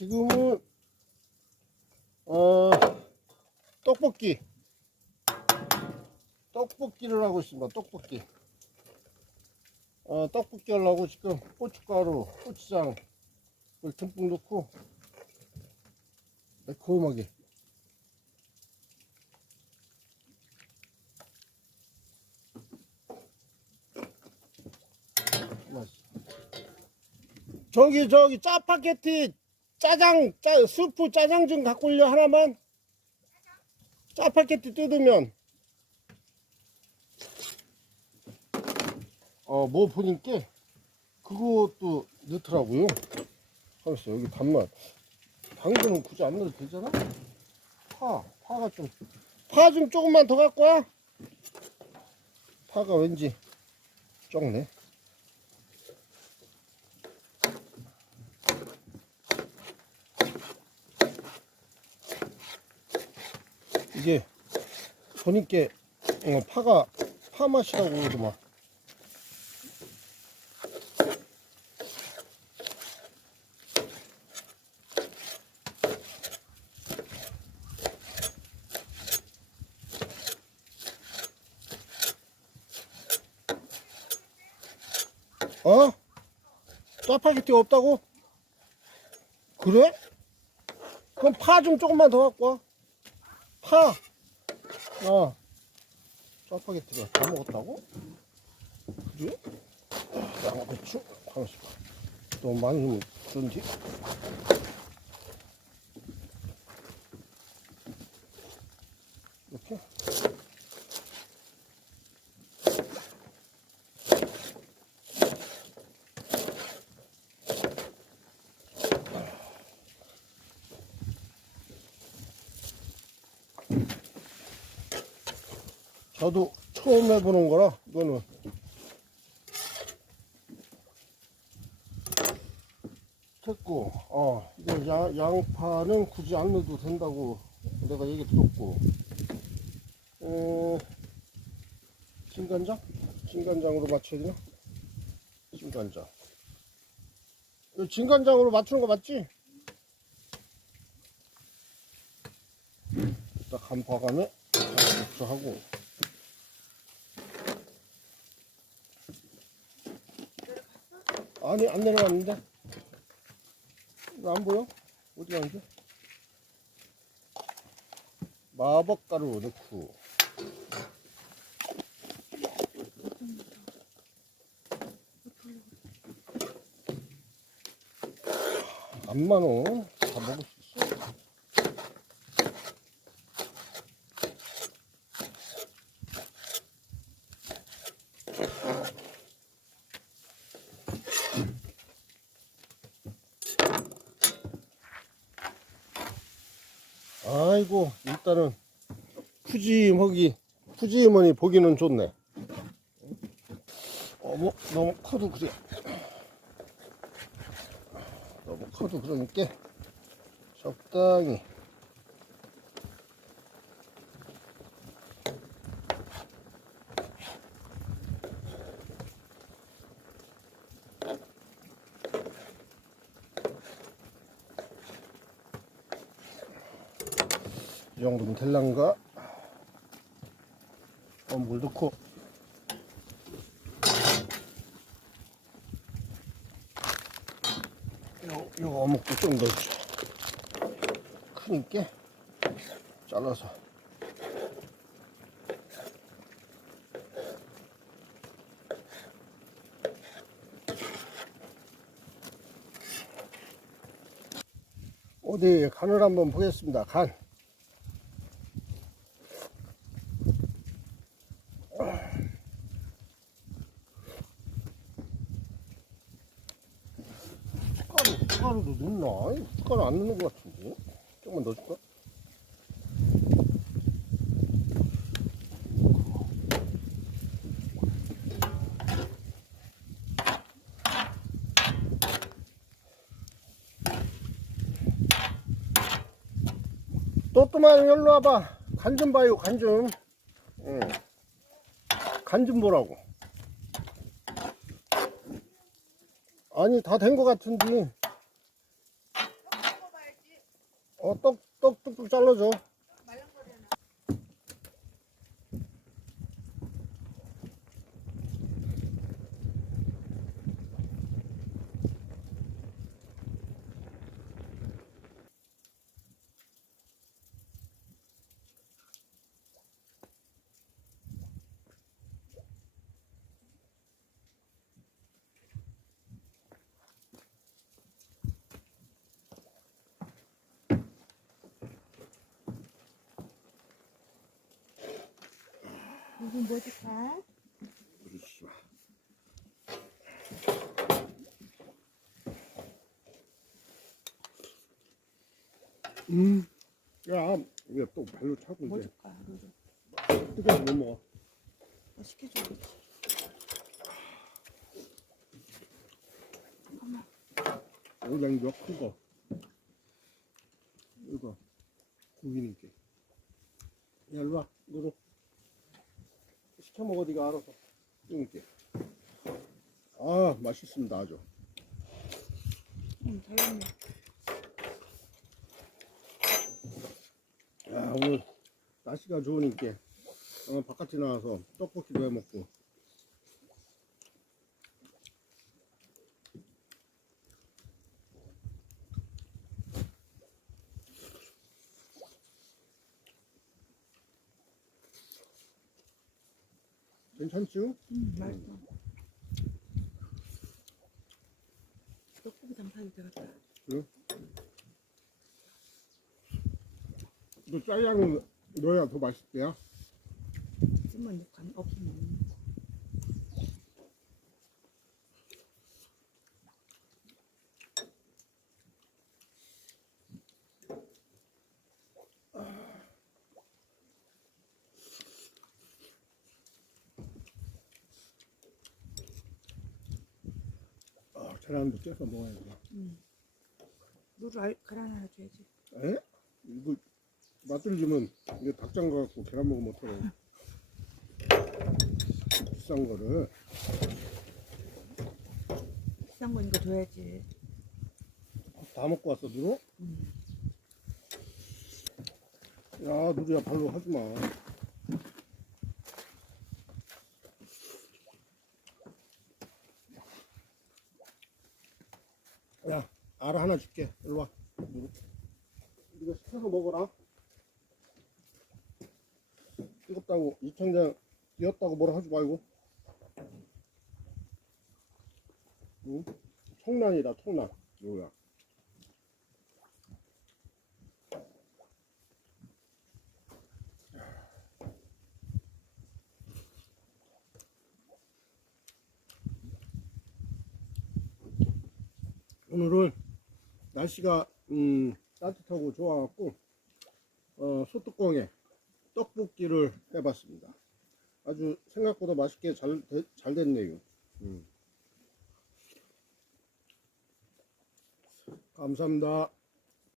지금은 떡볶이를 하고 있습니다. 떡볶이. 떡볶이 하려고 지금 고춧가루, 고추장을 듬뿍 넣고 매콤하게. 저기 짜파게티 스프 짜장 좀 갖고 올려. 하나만. 짜파게티 뜯으면 뭐 보니까 그것도 넣더라고요. 알았어. 여기 단맛. 당근은 굳이 안 넣어도 되잖아. 파 좀 조금만 더 갖고 와. 파가 왠지 적네. 이게 보니까 파 맛이라고 그러더만. 짜파게티 없다고? 그래? 그럼 파 좀 조금만 더 갖고 와. 파. 짜파게티가 다 먹었다고? 그래? 양배추? 가만있어 봐. 너무 많이 좀 그런지? 이렇게? 저도 처음 해보는 거라 이거는 됐고, 이거 양파는 굳이 안 넣어도 된다고 내가 얘기 들었고, 진간장으로 맞춰야 되나? 진간장. 이거 진간장으로 맞추는 거 맞지? 딱 간 봐가네. 하고. 아니, 안 내려갔는데? 이거 안 보여? 어디 가는지? 마법가루 넣고. 안 많어. 다 먹을 수 있어. 아이고, 일단은 푸짐하니 보기는 좋네. 뭐 너무 커도 그래. 너무 커도 그러니까 적당히. 이 정도면 될란가? 물 넣고. 요 어묵도 좀 넣어줘. 크니까 잘라서. 어디 간을 한번 보겠습니다. 간. 숟가루도 넣나? 숟가루 안 넣는 것 같은데. 조금만 넣어줄까? 또또만 일로 와봐. 간 좀 봐요. 간 좀. 간 좀 보라고. 아니 다 된 것 같은데. 떡 뚝뚝 잘라줘. 이건 뭐 줄까? 그렇지. 야, 왜 또 발로 차고 뭐 이제 줄까? 루루. 뜨거워서 못 먹어. 시켜줘야지. 오장 몇큰 거. 이거 국민님께. 야, 일로 와. 너로 시켜 먹어. 네가 알아서. 국민님께. 아, 맛있습니다. 아주. 응, 잘했네. 야, 오늘 날씨가 좋으니까 바깥에 나와서 떡볶이도 해 먹고. 괜찮죠? 맛있어. 떡볶이 담가도 되겠다. 그래? 너 쌀양을 넣어야 더 맛있대요. 있으면 넣고 없으면. 계란도 쪄서 먹어야지. 루루 계란 하나 줘야지. 에? 이거 맛들리면 이게 닭장 가갖고 계란 먹으면 어떡해. 비싼 거를. 비싼 거니까 줘야지. 다 먹고 왔어, 누루? 야, 누루야, 발로 하지 마. 야, 알 하나 줄게. 일로 와. 누루. 이거 시켜서 먹어라. 뜨겁다고, 이청장 비었다고 뭐라 하지 말고. 응? 청란이다, 청란. 누루야. 오늘은 날씨가 따뜻하고 좋아갖고 소뚜껑에 떡볶이를 해봤습니다. 아주 생각보다 맛있게 잘 됐네요. 감사합니다.